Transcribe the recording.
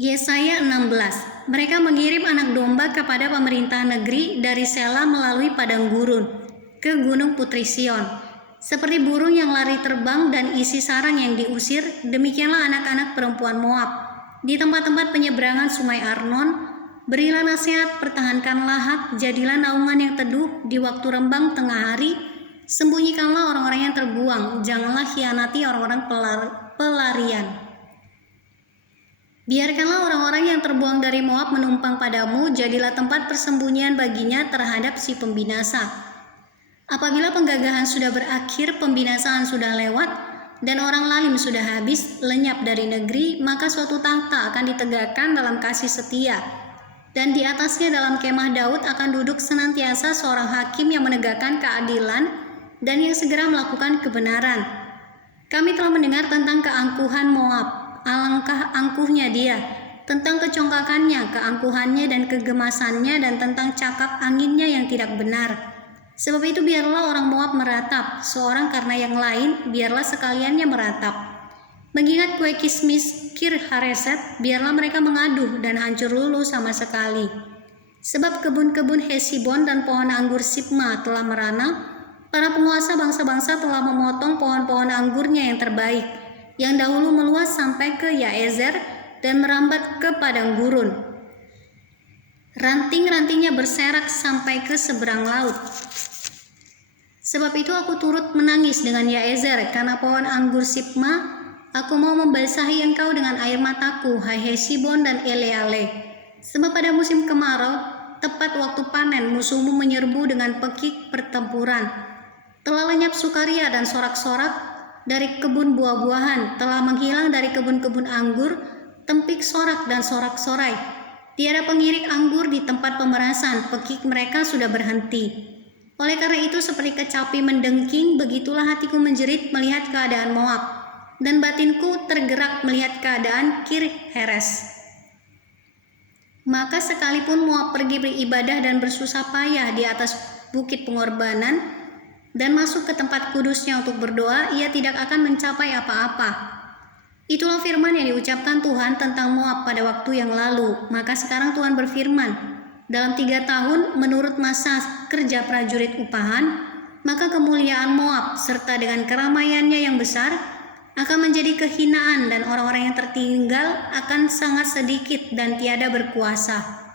Yesaya 16. Mereka mengirim anak domba kepada pemerintah negeri dari Sela melalui padang gurun ke gunung Putri Sion. Seperti burung yang lari terbang dan isi sarang yang diusir, demikianlah anak-anak perempuan Moab. Di tempat-tempat penyeberangan sungai Arnon, berilah nasihat, pertahankanlah hak, jadilah naungan yang teduh di waktu rembang tengah hari, sembunyikanlah orang-orang yang terbuang, janganlah khianati orang-orang pelarian. Biarkanlah orang-orang yang terbuang dari Moab menumpang padamu, jadilah tempat persembunyian baginya terhadap si pembinasa. Apabila penggagahan sudah berakhir, pembinasaan sudah lewat, dan orang lalim sudah habis, lenyap dari negeri, maka suatu tahta akan ditegakkan dalam kasih setia. Dan di atasnya dalam kemah Daud akan duduk senantiasa seorang hakim yang menegakkan keadilan dan yang segera melakukan kebenaran. Kami telah mendengar tentang keangkuhan Moab, alangkah angkuhnya dia, tentang kecongkakannya, keangkuhannya dan kegemasannya, dan tentang cakap anginnya yang tidak benar. Sebab itu biarlah orang Moab meratap, seorang karena yang lain, biarlah sekaliannya meratap. Mengingat kue kismis Kir Hareset, biarlah mereka mengaduh dan hancur luluh sama sekali. Sebab kebun-kebun Hesibon dan pohon anggur Sibma telah merana, para penguasa bangsa-bangsa telah memotong pohon-pohon anggurnya yang terbaik, yang dahulu meluas sampai ke Yaezer dan merambat ke padang gurun. Ranting-rantingnya berserak sampai ke seberang laut. Sebab itu aku turut menangis dengan Yaezer karena pohon anggur Sibma. Aku mau membasahi engkau dengan air mataku, hai Hesibon dan Eleale. Sebab pada musim kemarau, tepat waktu panen, musuhmu menyerbu dengan pekik pertempuran. Telah lenyap sukaria dan sorak-sorak dari kebun buah-buahan, telah menghilang dari kebun-kebun anggur, tempik sorak dan sorak-sorai. Tiada pengirik anggur di tempat pemerasan, pekik mereka sudah berhenti. Oleh karena itu seperti kecapi mendengking, begitulah hatiku menjerit melihat keadaan Moab, dan batinku tergerak melihat keadaan Kir Heres. Maka sekalipun Moab pergi beribadah dan bersusah payah di atas bukit pengorbanan, dan masuk ke tempat kudusnya untuk berdoa, ia tidak akan mencapai apa-apa. Itulah firman yang diucapkan Tuhan tentang Moab pada waktu yang lalu. Maka sekarang Tuhan berfirman, dalam 3 tahun menurut masa kerja prajurit upahan, maka kemuliaan Moab serta dengan keramaiannya yang besar akan menjadi kehinaan, dan orang-orang yang tertinggal akan sangat sedikit dan tiada berkuasa.